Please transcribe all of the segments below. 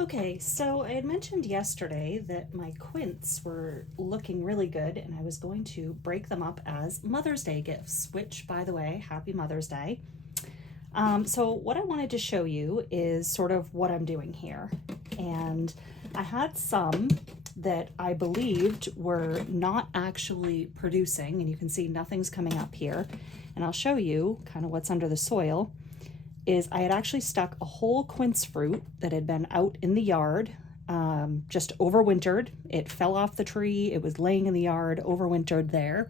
Okay, so I had mentioned yesterday that my quints were looking really good and I was going to break them up as Mother's Day gifts, which, by the way, happy Mother's Day. So what I wanted to show you is sort of what I'm doing here. And I had some that I believed were not actually producing, and you can see nothing's coming up here. And I'll show you kind of what's under the soil. Is I had actually stuck a whole quince fruit that had been out in the yard, just overwintered. It fell off the tree, it was laying in the yard, overwintered there.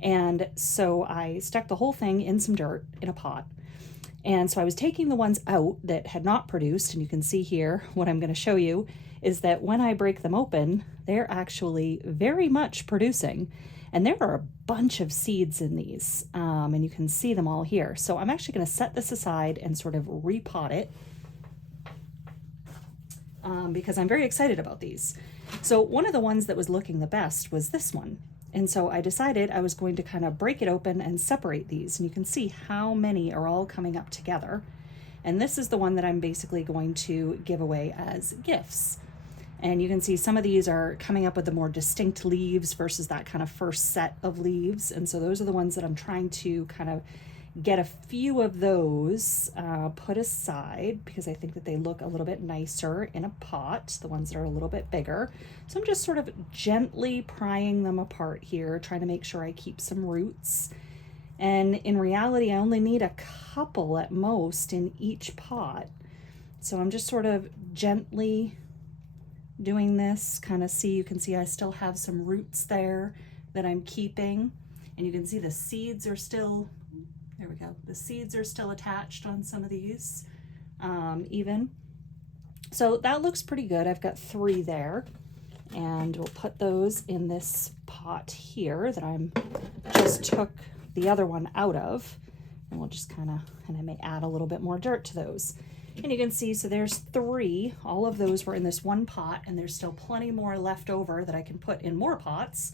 And so I stuck the whole thing in some dirt in a pot. And so I was taking the ones out that had not produced, and you can see here what I'm going to show you is that when I break them open, they're actually very much producing. And there are a bunch of seeds in these, and you can see them all here. So I'm actually going to set this aside and sort of repot it because I'm very excited about these. So one of the ones that was looking the best was this one. And so I decided I was going to kind of break it open and separate these. And you can see how many are all coming up together. And this is the one that I'm basically going to give away as gifts. And you can see some of these are coming up with the more distinct leaves versus that kind of first set of leaves. And so those are the ones that I'm trying to kind of get a few of those put aside because I think that they look a little bit nicer in a pot, the ones that are a little bit bigger. So I'm just sort of gently prying them apart here, trying to make sure I keep some roots. And in reality, I only need a couple at most in each pot. So I'm just sort of gently doing this, you can see I still have some roots there that I'm keeping. And you can see the seeds are still, there we go, the seeds are still attached on some of these even. So that looks pretty good. I've got 3 there. And we'll put those in this pot here that I'm just took the other one out of. And we'll just and I may add a little bit more dirt to those. And you can see, so there's 3. All of those were in this one pot, and there's still plenty more left over that I can put in more pots.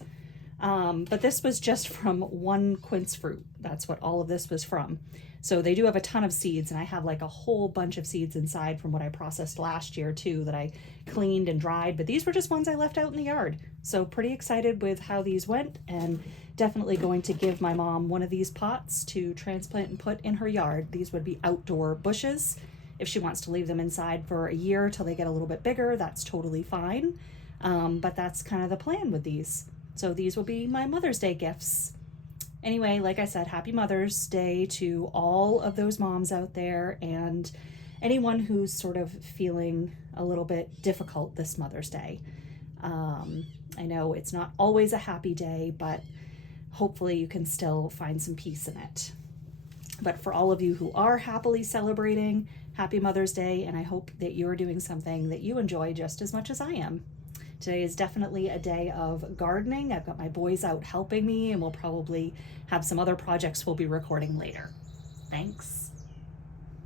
But this was just from one quince fruit. That's what all of this was from. So they do have a ton of seeds, and I have like a whole bunch of seeds inside from what I processed last year too that I cleaned and dried, but these were just ones I left out in the yard. So pretty excited with how these went, and definitely going to give my mom one of these pots to transplant and put in her yard. These would be outdoor bushes. If she wants to leave them inside for a year till they get a little bit bigger, that's totally fine. But that's kind of the plan with these. So these will be my Mother's Day gifts. Anyway, like I said, happy Mother's Day to all of those moms out there and anyone who's sort of feeling a little bit difficult this Mother's Day. I know it's not always a happy day, but hopefully you can still find some peace in it. But for all of you who are happily celebrating, happy Mother's Day, and I hope that you're doing something that you enjoy just as much as I am. Today is definitely a day of gardening. I've got my boys out helping me, and we'll probably have some other projects we'll be recording later. Thanks.